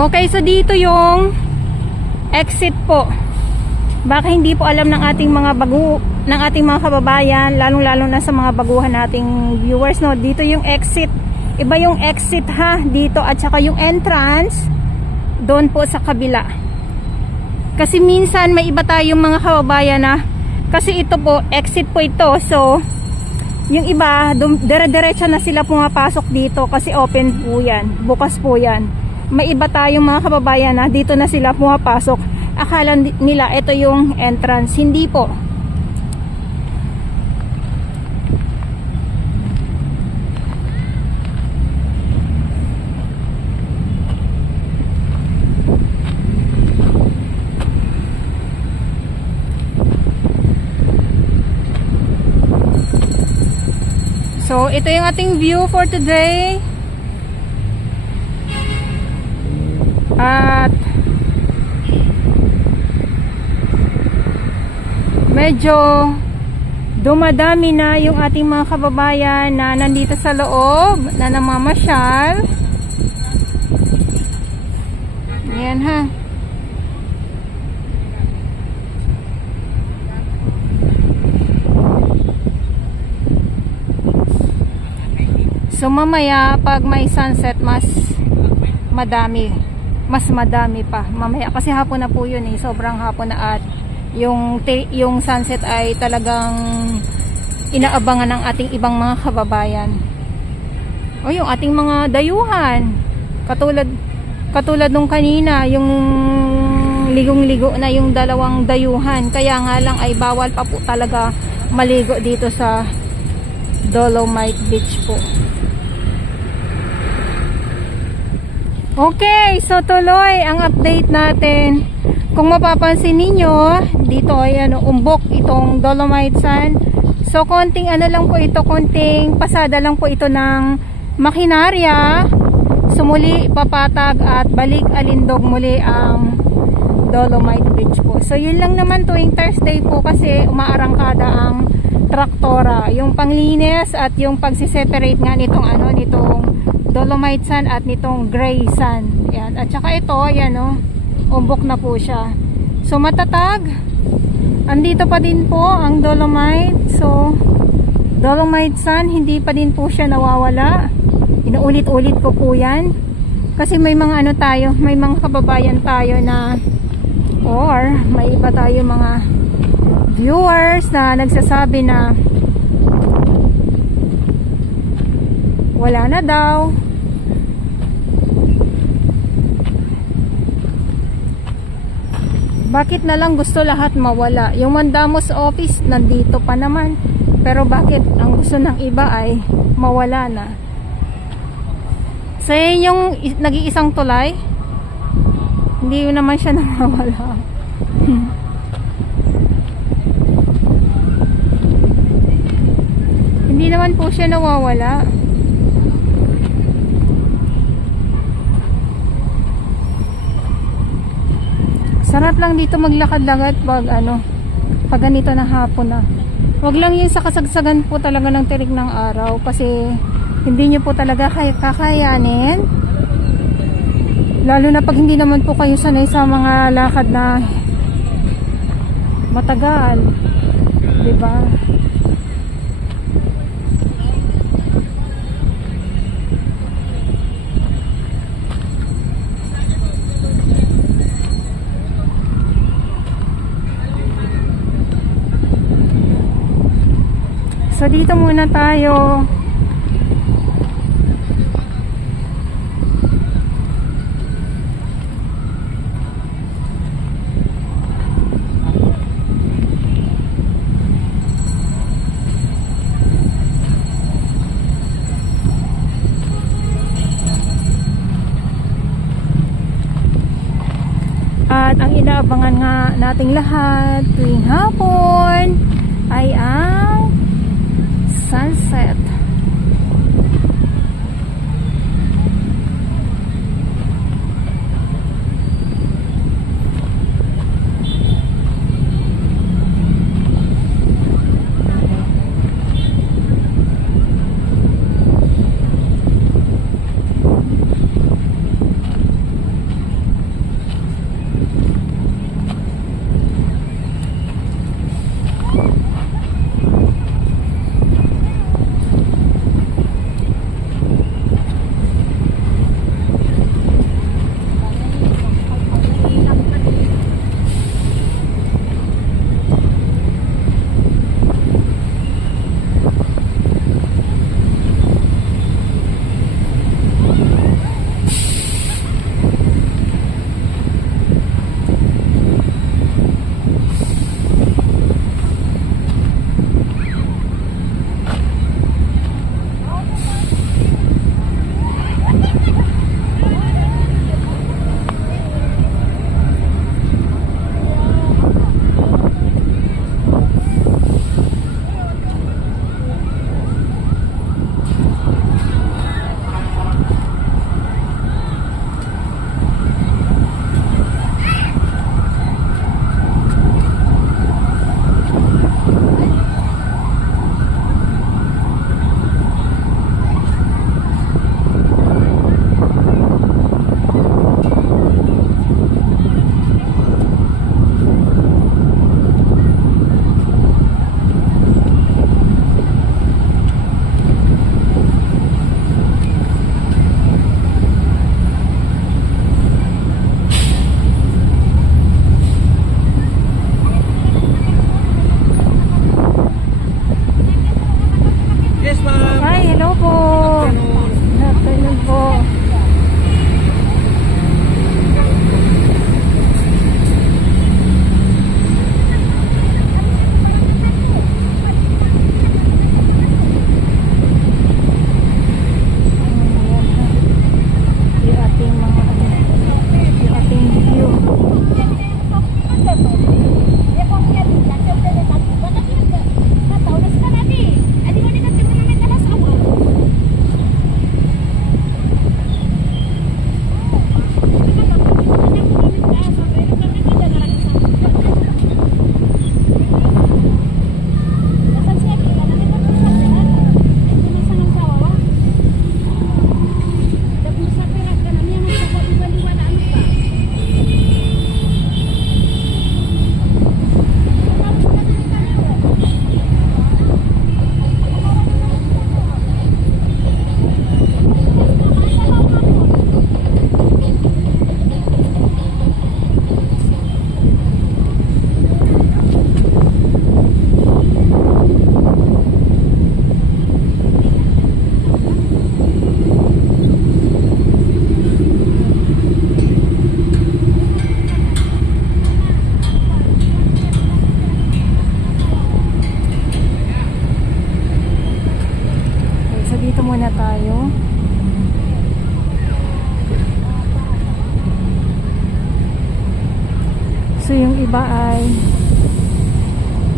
Okay, so dito yung exit po. Baka hindi po alam ng ating mga kababayan, lalong-lalo na sa mga baguhan nating viewers, no. Dito yung exit. Iba yung exit ha dito, at saka yung entrance doon po sa kabila. Kasi minsan may iba tayong mga kababayan na, kasi ito po exit po ito. So yung iba dire-diretso na sila pumapasok dito kasi open po yan, bukas po yan. May iba tayong mga kababayan na dito na sila pumapasok, akala nila ito yung entrance. Hindi po. So ito yung ating view for today. At medyo dumadami na yung ating mga kababayan na nandito sa loob, na namamasyal. Ayan ha. So mamaya pag may sunset, mas madami pa mamaya, kasi hapon na po yun eh, sobrang hapon na, at yung sunset ay talagang inaabangan ng ating ibang mga kababayan. O yung ating mga dayuhan, katulad nung kanina, yung ligong-ligo na yung dalawang dayuhan, kaya nga lang ay bawal pa po talaga maligo dito sa Dolomite Beach po. Okay, so tuloy ang update natin. Kung mapapansin ninyo, dito ayan, umbok itong Dolomite Sand. So konting ano lang po ito, konting pasada lang po ito ng makinarya. Sumuli papatag at balik alindog muli ang Dolomite Beach po. So yun lang naman tuwing Thursday po, kasi umaarangkada ang traktora, yung panglinis at yung pagsiseparate nga nitong nitong Dolomite Sand at nitong gray sand. Ayan. At saka ito, ayan o, umbok na po siya. So matatag. Andito pa din po ang Dolomite. So Dolomite Sand, hindi pa din po siya nawawala. Inuulit-ulit ko po yan. Kasi may mga tayo, may mga kababayan tayo na, or may iba tayo mga viewers na nagsasabi na wala na daw. Bakit na lang gusto lahat mawala? Yung Mandamos office nandito pa naman, pero bakit ang gusto ng iba ay mawala na? So yung nag-iisang tulay, hindi naman siya nawawala. Hindi naman po siya nawawala. Sarap lang dito maglakad-lakad pag ganito na hapon na. Wag lang yun sa kasagsagan po talaga ng tirik ng araw, kasi hindi nyo po talaga kakayanin. Lalo na pag hindi naman po kayo sanay sa mga lakad na matagal, diba? So dito muna tayo. At ang inaabangan nga nating lahat tuwing hapon ay ang sunset. muna tayo. So yung iba ay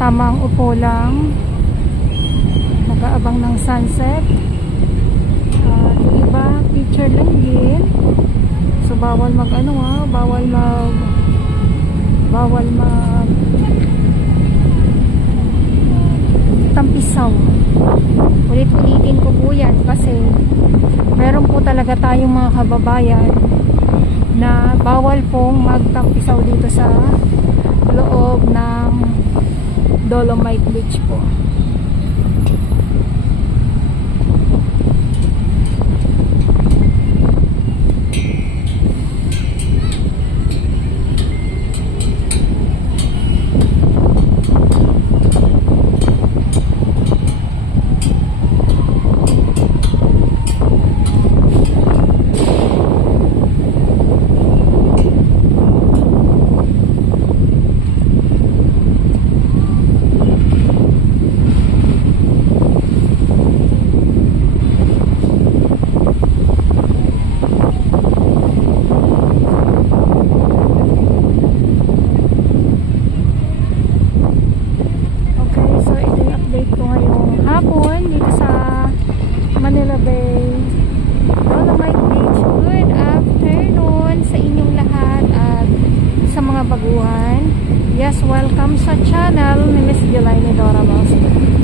tamang upo lang, nag-aabang ng sunset. Yung iba picture lang din. So bawal mag tampisaw. Ulit-ulitin ko po yan kasi meron po talaga tayong mga kababayan na bawal pong magtampisaw dito sa loob ng Dolomite Beach po. Manila Bay, Dolomite Beach. Good afternoon sa inyong lahat at sa mga baguhan. Yes, welcome sa channel ni Miss Jelay Dora Mouse.